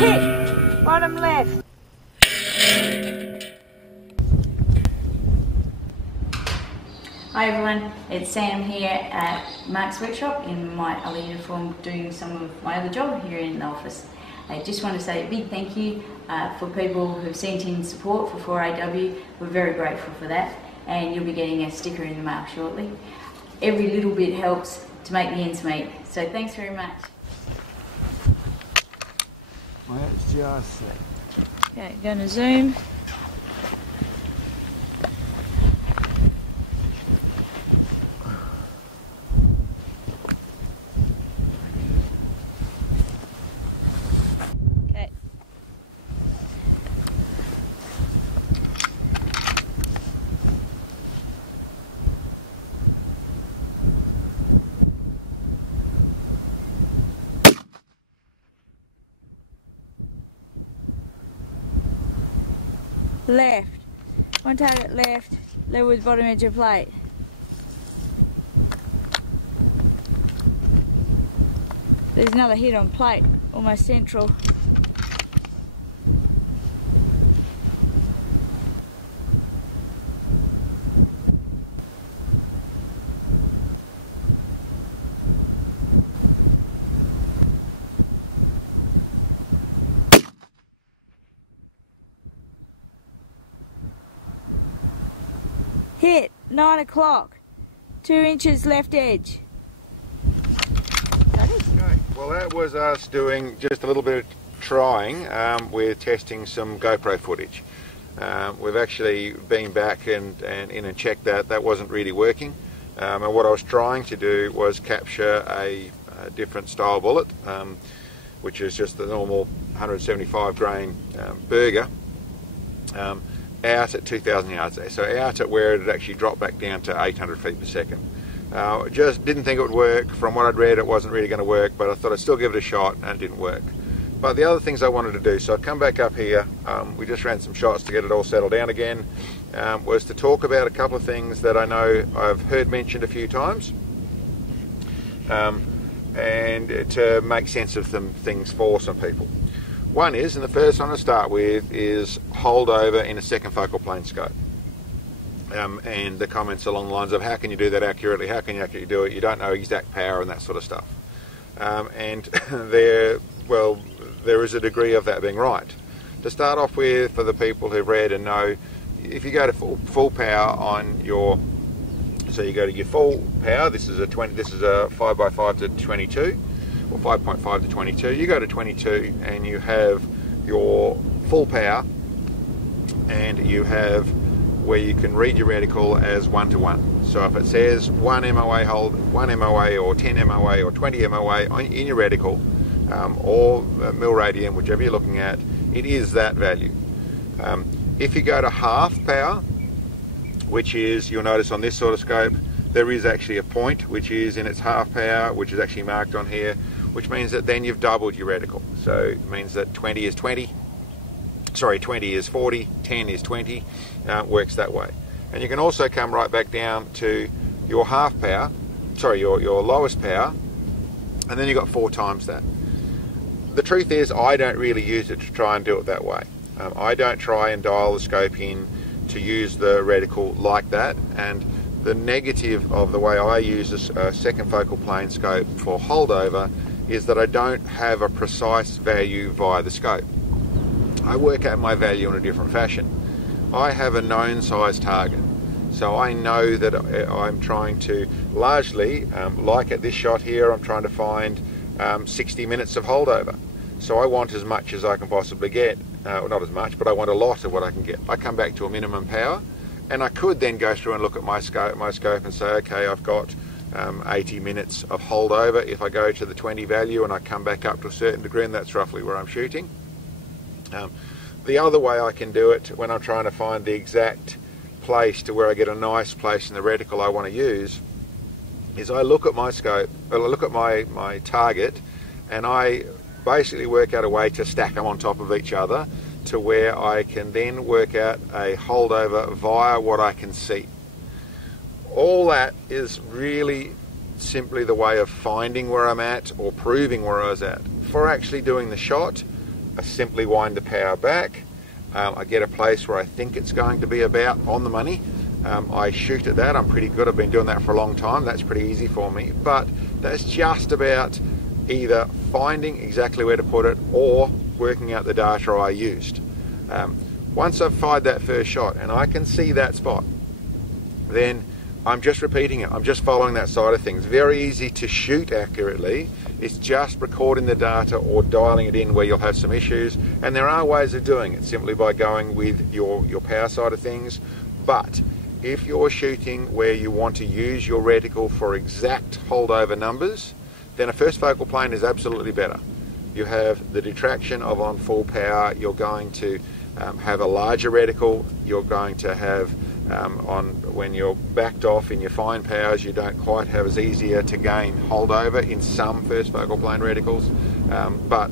Hit! Bottom left. Hi everyone, it's Sam here at Mark's workshop in my other uniform doing some of my other job here in the office. I just want to say a big thank you for people who've sent in support for 4AW. We're very grateful for that, and you'll be getting a sticker in the mail shortly. Every little bit helps to make the ends meet, so thanks very much. Well, that's just it. Okay, going to zoom. Okay. Left. One target left, level with bottom edge of plate. There's another hit on plate, almost central. Hit, 9 o'clock, 2 inches left edge. Okay, well that was us doing just a little bit of trying. We're testing some GoPro footage. We've actually been back and checked that wasn't really working. And what I was trying to do was capture a different style bullet, which is just the normal 175 grain burger. Out at 2,000 yards there, so out at where it had actually dropped back down to 800 feet per second. Just didn't think it would work. From what I'd read, it wasn't really going to work, but I thought I'd still give it a shot, and it didn't work. But the other things I wanted to do, so I'd come back up here, we just ran some shots to get it all settled down again, was to talk about a couple of things that I know I've heard mentioned a few times, and to make sense of some things for some people. One is, and the first one to start with, is holdover in a second focal plane scope. And the comments along the lines of how can you do that accurately, how can you actually do it, you don't know exact power and that sort of stuff. And there is a degree of that being right. To start off with, for the people who've read and know, if you go to full power on your, so you go to your full power, this is a 5x5 to 22, or 5.5 to 22, you go to 22 and you have your full power, and you have where you can read your reticle as 1:1. So if it says 1 MOA hold, 1 MOA or 10 MOA or 20 MOA in your reticle, or mil radian, whichever you're looking at, it is that value. If you go to half power, which is, you'll notice on this sort of scope, there is actually a point which is in its half power, which is actually marked on here, which means that then you've doubled your reticle. So it means that 20 is 20, sorry, 20 is 40, 10 is 20, works that way. And you can also come right back down to your half power, sorry, your lowest power, and then you've got 4 times that. The truth is, I don't really use it to try and do it that way. I don't try and dial the scope in to use the reticle like that, and the negative of the way I use a second focal plane scope for holdover is that I don't have a precise value via the scope. I work out my value in a different fashion. I have a known size target, so I know that I'm trying to largely, like at this shot here, I'm trying to find 60 minutes of holdover. So I want as much as I can possibly get, well, not as much, but I want a lot of what I can get. I come back to a minimum power, and I could then go through and look at my scope and say, okay, I've got 80 minutes of holdover. If I go to the 20 value and I come back up to a certain degree, and that's roughly where I'm shooting. The other way I can do it when I'm trying to find the exact place to where I get a nice place in the reticle I want to use is I look at my scope, I look at my target, and I basically work out a way to stack them on top of each other to where I can then work out a holdover via what I can see. All that is really simply the way of finding where I'm at or proving where I was at. For actually doing the shot, I simply wind the power back. I get a place where I think it's going to be about on the money. I shoot at that. I'm pretty good. I've been doing that for a long time. That's pretty easy for me. But that's just about either finding exactly where to put it or working out the data I used. Once I've fired that first shot and I can see that spot, then I'm just repeating it. I'm just following that side of things. Very easy to shoot accurately. It's just recording the data or dialing it in where you'll have some issues. And there are ways of doing it simply by going with your power side of things. But if you're shooting where you want to use your reticle for exact holdover numbers, then a first focal plane is absolutely better. You have the detraction of on full power. You're going to have a larger reticle. You're going to have when you're backed off in your fine powers, you don't quite have as easier to gain holdover in some first focal plane reticles, but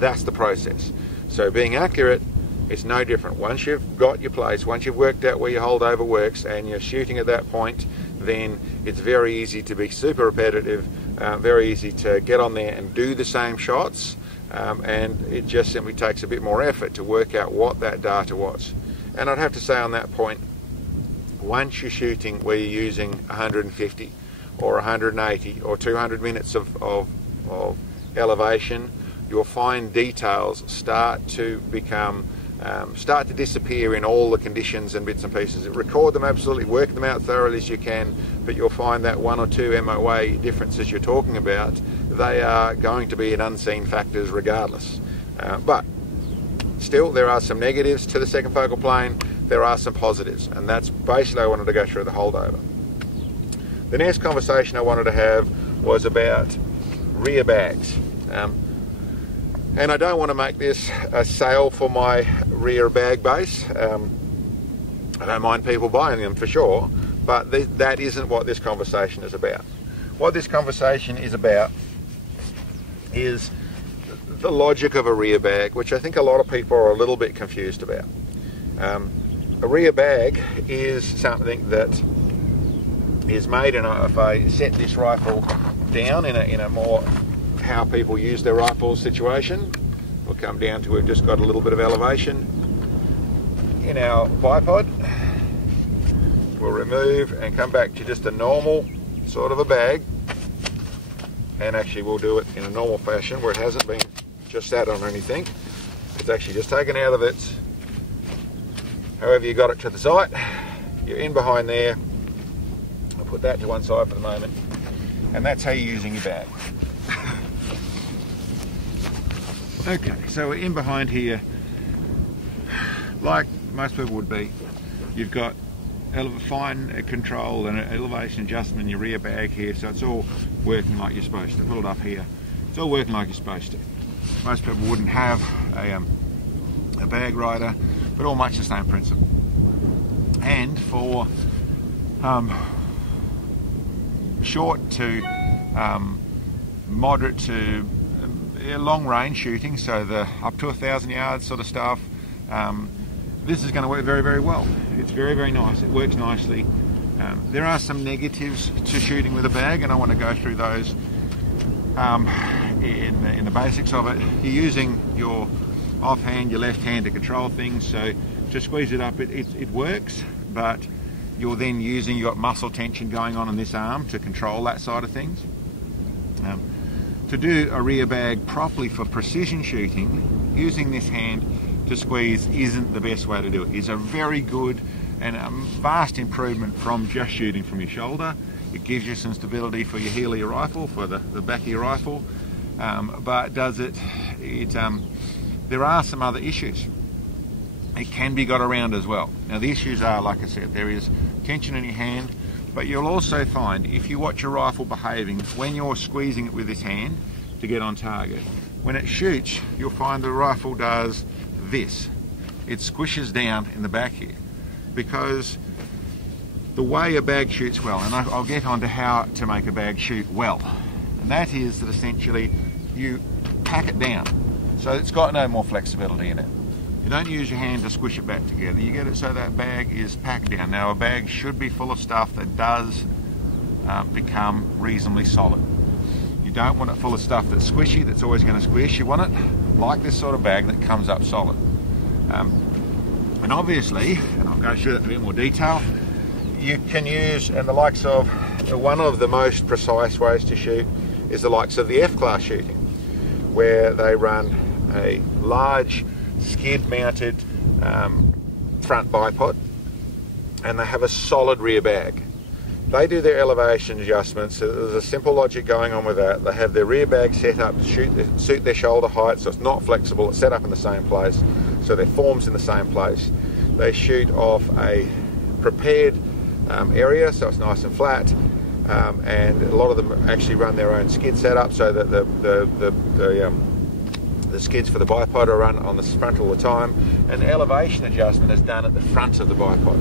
that's the process. So being accurate, it's no different. Once you've got your place, once you've worked out where your holdover works and you're shooting at that point, then it's very easy to be super repetitive, very easy to get on there and do the same shots, and it just simply takes a bit more effort to work out what that data was. And I'd have to say on that point, once you're shooting where you're using 150 or 180 or 200 minutes of elevation, your fine details start to become, start to disappear in all the conditions and bits and pieces. Record them absolutely, work them out thoroughly as you can, but you'll find that 1 or 2 MOA differences you're talking about, they are going to be in unseen factors regardless. But still, there are some negatives to the second focal plane, there are some positives, and that's basically I wanted to go through the holdover. The next conversation I wanted to have was about rear bags. And I don't want to make this a sale for my rear bag base. I don't mind people buying them for sure, but that isn't what this conversation is about. What this conversation is about is the logic of a rear bag, which I think a lot of people are a little bit confused about. A rear bag is something that is made, and if I set this rifle down in a more how people use their rifle situation, we'll come down to we've just got a little bit of elevation in our bipod. We'll remove and come back to just a normal sort of a bag, and actually we'll do it in a normal fashion where it hasn't been just sat on anything. It's actually just taken out of it. However you got it to the site, you're in behind there. I'll put that to one side for the moment, and that's how you're using your bag. Okay, so we're in behind here, like most people would be. You've got fine control and elevation adjustment in your rear bag here, so it's all working like you're supposed to. Pull it up here. It's all working like you're supposed to. Most people wouldn't have a bag rider, but all much the same principle. And for short to moderate to long range shooting, so the up to 1,000 yards sort of stuff, this is going to work very, very well. It's very, very nice. It works nicely. There are some negatives to shooting with a bag, and I want to go through those in the basics of it. You're using your offhand, your left hand to control things, so to squeeze it up, it works, but you're then using, you've got muscle tension going on in this arm to control that side of things. To do a rear bag properly for precision shooting, using this hand to squeeze isn't the best way to do it. It's a very good and a vast improvement from just shooting from your shoulder. It gives you some stability for your heel of your rifle, for the back of your rifle, but there are some other issues. It can be got around as well. Now the issues are, like I said, there is tension in your hand, but you'll also find if you watch your rifle behaving when you're squeezing it with this hand to get on target, when it shoots, you'll find the rifle does this. It squishes down in the back here, because the way a bag shoots well, and I'll get on to how to make a bag shoot well, and that is that essentially you pack it down so it's got no more flexibility in it. You don't use your hand to squish it back together. You get it so that bag is packed down. Now a bag should be full of stuff that does become reasonably solid. You don't want it full of stuff that's squishy, that's always going to squish. You want it like this sort of bag that comes up solid. And obviously, and I'll go through that in a bit more detail, you can use, and the likes of, one of the most precise ways to shoot is the likes of the F-class shooting, where they run a large skid mounted front bipod, and they have a solid rear bag. They do their elevation adjustments, so there's a simple logic going on with that. They have their rear bag set up to suit their shoulder height, so it's not flexible, it's set up in the same place, so their form's in the same place. They shoot off a prepared area, so it's nice and flat, and a lot of them actually run their own skid setup, so that the skids for the bipod are run on the front all the time, and the elevation adjustment is done at the front of the bipod.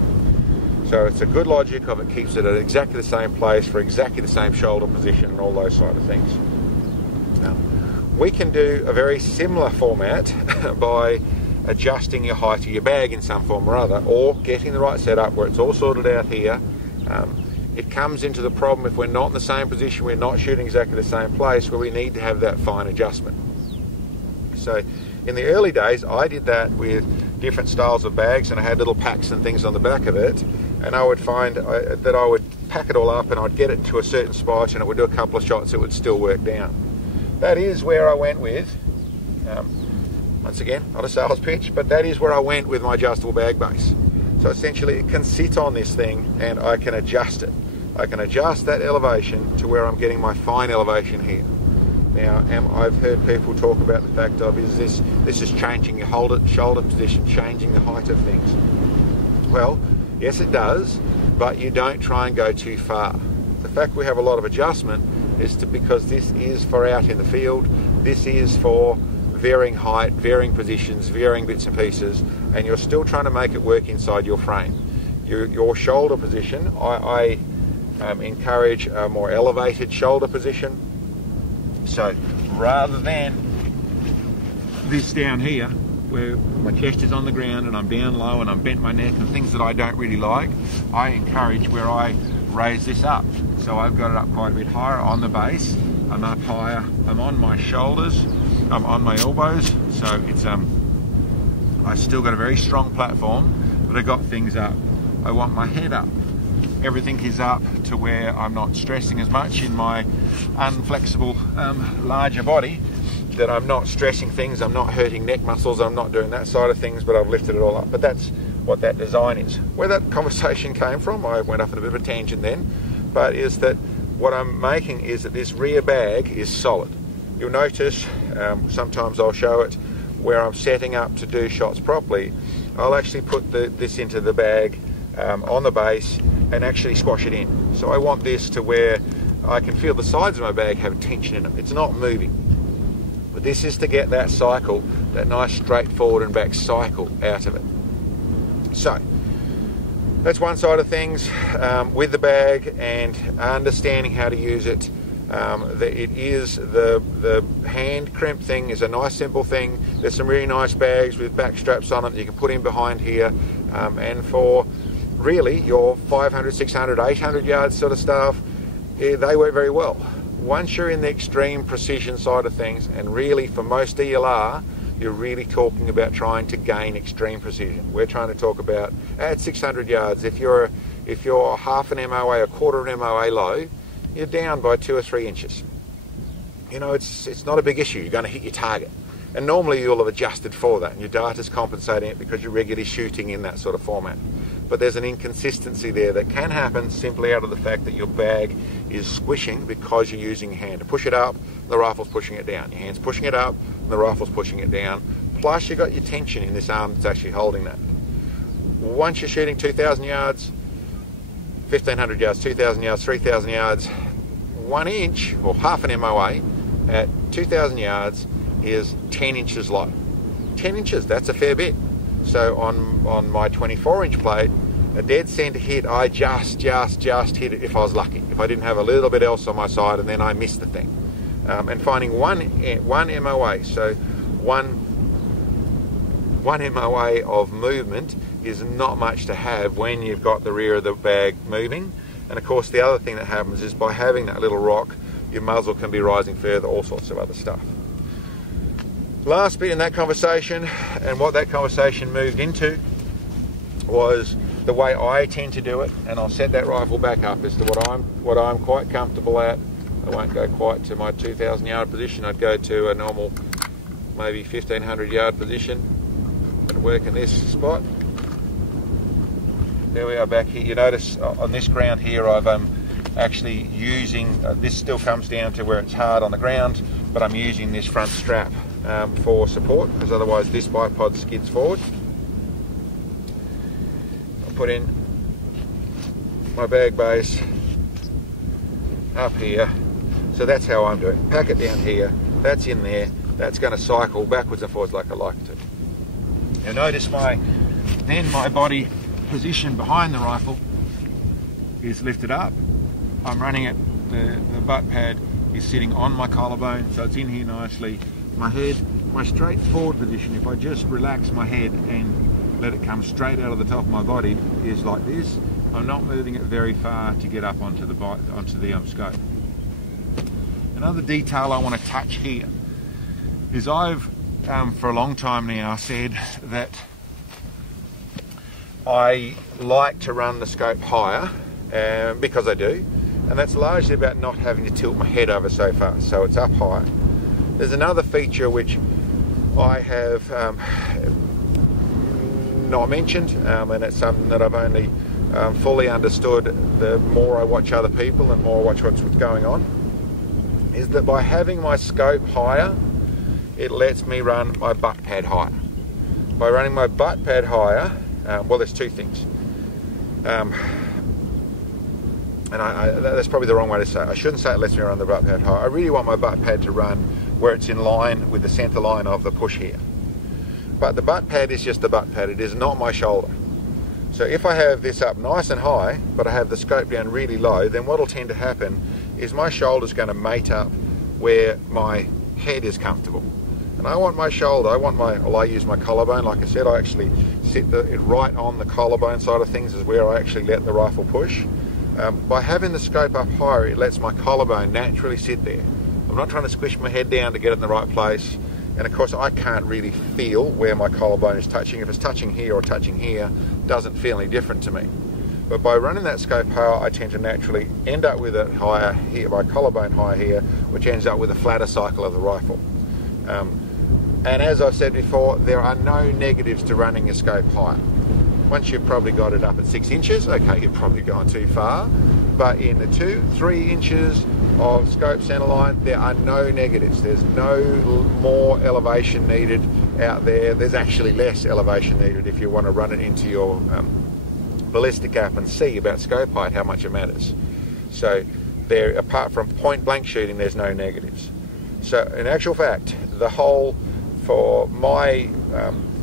So it's a good logic of it, keeps it at exactly the same place for exactly the same shoulder position and all those sort of things. Now, we can do a very similar format by adjusting your height of your bag in some form or other, or getting the right setup where it's all sorted out here. It comes into the problem if we're not in the same position, we're not shooting exactly the same place, where we need to have that fine adjustment. So in the early days, I did that with different styles of bags, and I had little packs and things on the back of it, and I would find that I would pack it all up and I'd get it to a certain spot and it would do a couple of shots, it would still work down. That is where I went with, once again, not a sales pitch, but that is where I went with my adjustable bag base. So essentially it can sit on this thing and I can adjust it. I can adjust that elevation to where I'm getting my fine elevation here. Now, I've heard people talk about the fact of, is this is changing your shoulder position, changing the height of things. Well, yes it does, but you don't try and go too far. The fact we have a lot of adjustment is because this is for out in the field, this is for varying height, varying positions, varying bits and pieces, and you're still trying to make it work inside your frame. Your shoulder position, I encourage a more elevated shoulder position. So rather than this down here, where my chest is on the ground and I'm down low and I'm bent my neck and things that I don't really like, I encourage where I raise this up. So I've got it up quite a bit higher on the base, I'm up higher, I'm on my shoulders, I'm on my elbows, so it's I've still got a very strong platform, but I got things up. I want my head up. Everything is up to where I'm not stressing as much in my unflexible larger body, that I'm not stressing things, I'm not hurting neck muscles, I'm not doing that side of things, but I've lifted it all up. But that's what that design is. Where that conversation came from, I went off on a bit of a tangent then, but is that what I'm making is that this rear bag is solid. You'll notice, sometimes I'll show it where I'm setting up to do shots properly. I'll actually put this into the bag on the base and actually squash it in. So I want this to where I can feel the sides of my bag have tension in them. It's not moving. But this is to get that cycle, that nice straight forward and back cycle out of it. So that's one side of things with the bag and understanding how to use it. It is the hand crimp thing is a nice simple thing. There's some really nice bags with back straps on them that you can put in behind here, and for really your 500, 600, 800 yards sort of stuff, they work very well. Once you're in the extreme precision side of things, and really for most ELR, you're really talking about trying to gain extreme precision. We're trying to talk about at 600 yards, if you're half an MOA, a quarter of an MOA low, you're down by 2 or 3 inches. You know, it's not a big issue. You're going to hit your target. And normally you'll have adjusted for that, and your data's compensating it because you're regularly shooting in that sort of format. But there's an inconsistency there that can happen simply out of the fact that your bag is squishing because you're using your hand to push it up, the rifle's pushing it down. Your hand's pushing it up, and the rifle's pushing it down. Plus you've got your tension in this arm that's actually holding that. Once you're shooting 2,000 yards, 1,500 yards, 2,000 yards, 3,000 yards, 1 inch or half an MOA at 2,000 yards is 10 inches low. 10 inches, that's a fair bit. So on my 24-inch plate, a dead centre hit, I just hit it if I was lucky. If I didn't have a little bit else on my side and then I missed the thing. And finding one MOA, so one MOA of movement is not much to have when you've got the rear of the bag moving. And of course the other thing that happens is by having that little rock, your muzzle can be rising further, all sorts of other stuff. Last bit in that conversation, and what that conversation moved into, was the way I tend to do it, and I'll set that rifle back up as to what I'm quite comfortable at. I won't go quite to my 2,000 yard position. I'd go to a normal, maybe 1,500 yard position and work in this spot. There we are back here. You notice on this ground here, I've actually using, this still comes down to where it's hard on the ground, but I'm using this front strap for support, because otherwise this bipod skids forward. I'll put in my bag base up here. So that's how I'm doing. Pack it down here, that's in there, that's going to cycle backwards and forwards like I like to. You'll notice my body position behind the rifle is lifted up. I'm running it, the butt pad is sitting on my collarbone, so it's in here nicely. My head, my straight forward position, if I just relax my head and let it come straight out of the top of my body, is like this. I'm not moving it very far to get up onto the scope. Another detail I want to touch here is I've for a long time now said that I like to run the scope higher, because I do, and that's largely about not having to tilt my head over so far, so it's up high. There's another feature which I have not mentioned, and it's something that I've only fully understood the more I watch other people and more I watch what's going on, is that by having my scope higher, it lets me run my butt pad higher. By running my butt pad higher, well, there's two things. And that's probably the wrong way to say it. I shouldn't say it lets me run the butt pad higher. I really want my butt pad to run where it's in line with the center line of the push here. But the butt pad is just the butt pad, it is not my shoulder. So if I have this up nice and high, but I have the scope down really low, then what will tend to happen is my shoulder's going to mate up where my head is comfortable. And I want my shoulder, I use my collarbone, like I said, I actually sit it right on the collarbone side of things is where I actually let the rifle push. By having the scope up higher, it lets my collarbone naturally sit there. I'm not trying to squish my head down to get it in the right place, and of course I can't really feel where my collarbone is touching. If it's touching here or touching here, it doesn't feel any different to me. But by running that scope higher, I tend to naturally end up with it higher here, my collarbone higher here, which ends up with a flatter cycle of the rifle. And as I've said before, there are no negatives to running your scope higher. Once you've probably got it up at 6 inches, okay, you've probably gone too far. But in the 2-3 inches of scope centerline, there are no negatives. There's no more elevation needed out there. There's actually less elevation needed if you want to run it into your ballistic app and see about scope height how much it matters. So there, apart from point blank shooting, there's no negatives. So in actual fact, the whole, for my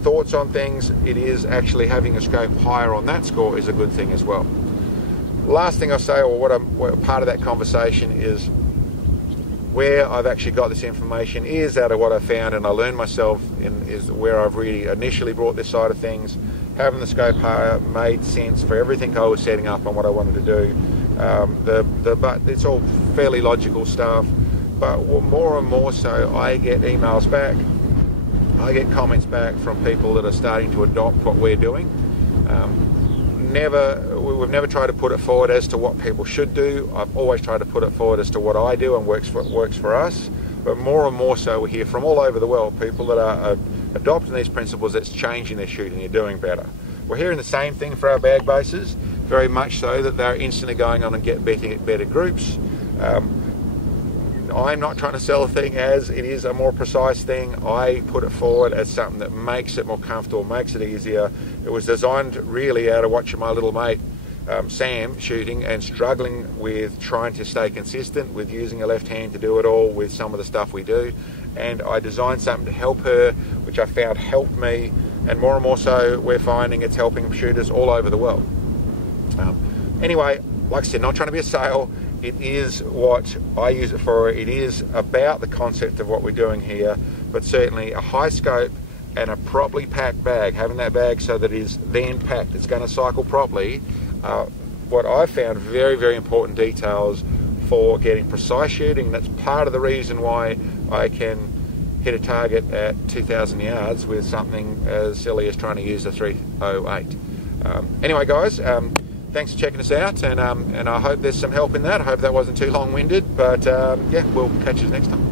thoughts on things, it is actually having a scope higher on that score is a good thing as well. Last thing I'll say, or what part of that conversation is, where I've actually got this information is out of what I found and I learned myself is where I've really initially brought this side of things. Having the scope higher made sense for everything I was setting up and what I wanted to do. But it's all fairly logical stuff, but more and more so I get emails back, I get comments back from people that are starting to adopt what we're doing. We've never tried to put it forward as to what people should do. I've always tried to put it forward as to what I do and works for us. But more and more so we hear from all over the world people that are adopting these principles that's changing their shooting, they're doing better. We're hearing the same thing for our bag bases, very much so that they're instantly going on and get better groups. I'm not trying to sell a thing as it is a more precise thing. I put it forward as something that makes it more comfortable, makes it easier. It was designed really out of watching my little mate Sam shooting and struggling with trying to stay consistent with using a left hand to do it all with some of the stuff we do, and I designed something to help her, which I found helped me, and more so we're finding it's helping shooters all over the world. Anyway, like I said, not trying to be a sale. It is what I use it for. It is about the concept of what we're doing here, but certainly a high scope and a properly packed bag, having that bag so that it is then packed, it's going to cycle properly, what I found very, very important details for getting precise shooting. That's part of the reason why I can hit a target at 2,000 yards with something as silly as trying to use a 308. Anyway, guys, thanks for checking us out, and I hope there's some help in that. I hope that wasn't too long-winded, but yeah, we'll catch you next time.